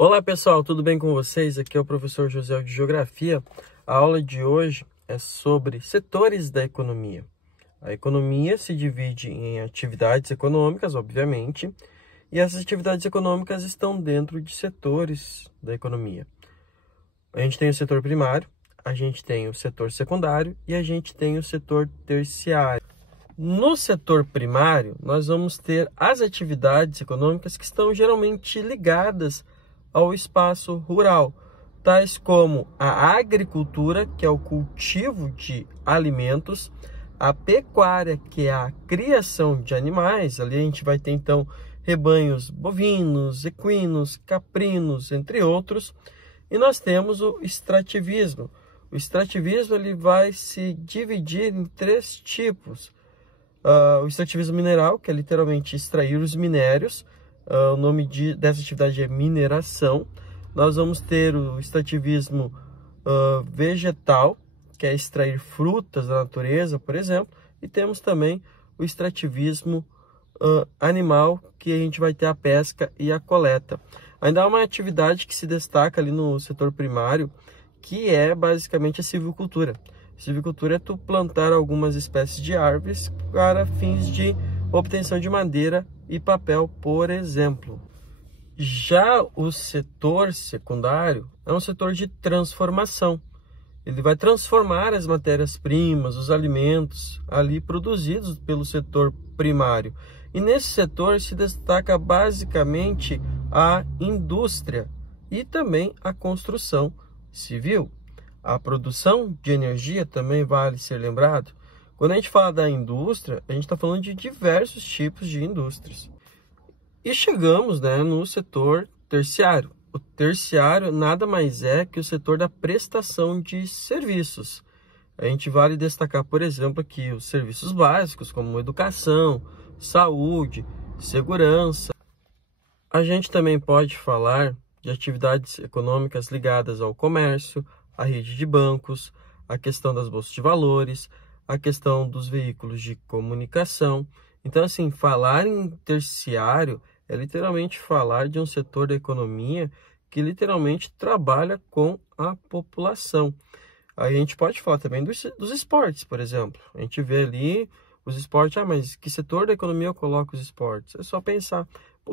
Olá pessoal, tudo bem com vocês? Aqui é o professor José de Geografia. A aula de hoje é sobre setores da economia. A economia se divide em atividades econômicas, obviamente, e essas atividades econômicas estão dentro de setores da economia. A gente tem o setor primário, a gente tem o setor secundário e a gente tem o setor terciário. No setor primário, nós vamos ter as atividades econômicas que estão geralmente ligadas ao espaço rural, tais como a agricultura, que é o cultivo de alimentos, a pecuária, que é a criação de animais. Ali a gente vai ter então rebanhos bovinos, equinos, caprinos, entre outros. E nós temos o extrativismo. O extrativismo ele vai se dividir em três tipos. O extrativismo mineral, que é literalmente extrair os minérios. O nome dessa atividade é mineração. Nós vamos ter o extrativismo vegetal, que é extrair frutas da natureza, por exemplo. E temos também o extrativismo animal, que a gente vai ter a pesca e a coleta. Ainda há uma atividade que se destaca ali no setor primário, que é basicamente a silvicultura. Silvicultura é tu plantar algumas espécies de árvores para fins de obtenção de madeira e papel, por exemplo. Já o setor secundário é um setor de transformação. Ele vai transformar as matérias-primas, os alimentos ali produzidos pelo setor primário. E nesse setor se destaca basicamente a indústria e também a construção civil. A produção de energia também vale ser lembrado. Quando a gente fala da indústria, a gente está falando de diversos tipos de indústrias. E chegamos, no setor terciário. O terciário nada mais é que o setor da prestação de serviços. A gente vale destacar, por exemplo, aqui os serviços básicos, como educação, saúde, segurança. A gente também pode falar de atividades econômicas ligadas ao comércio, à rede de bancos, a questão das bolsas de valores, a questão dos veículos de comunicação. Então, assim, falar em terciário é literalmente falar de um setor da economia que literalmente trabalha com a população. Aí a gente pode falar também dos esportes, por exemplo. A gente vê ali os esportes, mas que setor da economia eu coloco os esportes? É só pensar,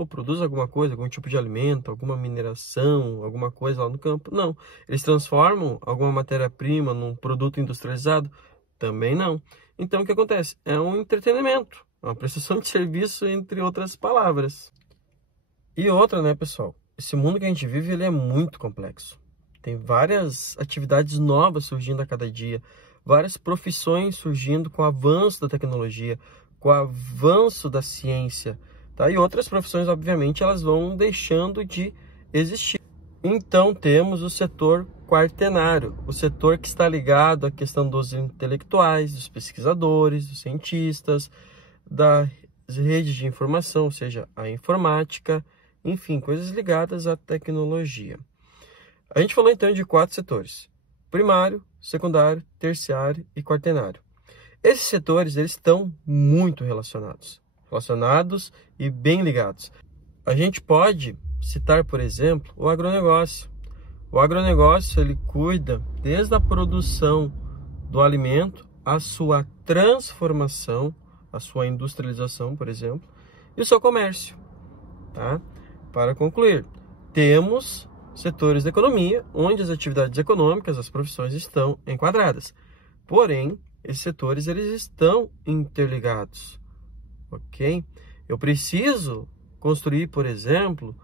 produz alguma coisa, algum tipo de alimento, alguma mineração, alguma coisa lá no campo? Não. Eles transformam alguma matéria-prima num produto industrializado? Também não. Então, o que acontece? É um entretenimento, uma prestação de serviço, entre outras palavras. E outra, pessoal? Esse mundo que a gente vive, ele é muito complexo. Tem várias atividades novas surgindo a cada dia, várias profissões surgindo com o avanço da tecnologia, com o avanço da ciência, tá? E outras profissões, obviamente, elas vão deixando de existir. Então, temos o setor quaternário, o setor que está ligado à questão dos intelectuais, dos pesquisadores, dos cientistas, das redes de informação, ou seja, a informática, enfim, coisas ligadas à tecnologia. A gente falou então de 4 setores: primário, secundário, terciário e quaternário. Esses setores eles estão muito relacionados e bem ligados. A gente pode citar, por exemplo, o agronegócio. O agronegócio ele cuida desde a produção do alimento, a sua transformação, a sua industrialização, por exemplo, e o seu comércio. Tá? Para concluir, temos setores da economia onde as atividades econômicas, as profissões estão enquadradas. Porém, esses setores eles estão interligados. Ok? Eu preciso construir, por exemplo,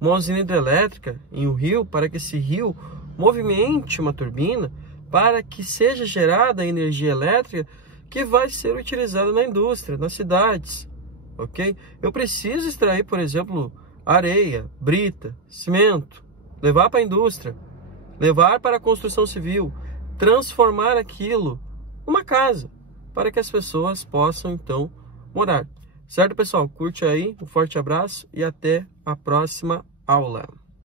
uma usina hidrelétrica em um rio para que esse rio movimente uma turbina para que seja gerada a energia elétrica que vai ser utilizada na indústria, nas cidades. Ok? Eu preciso extrair, por exemplo, areia, brita, cimento, levar para a indústria, levar para a construção civil, transformar aquilo numa casa para que as pessoas possam então morar. Certo, pessoal? Curte aí, um forte abraço e até a próxima aula.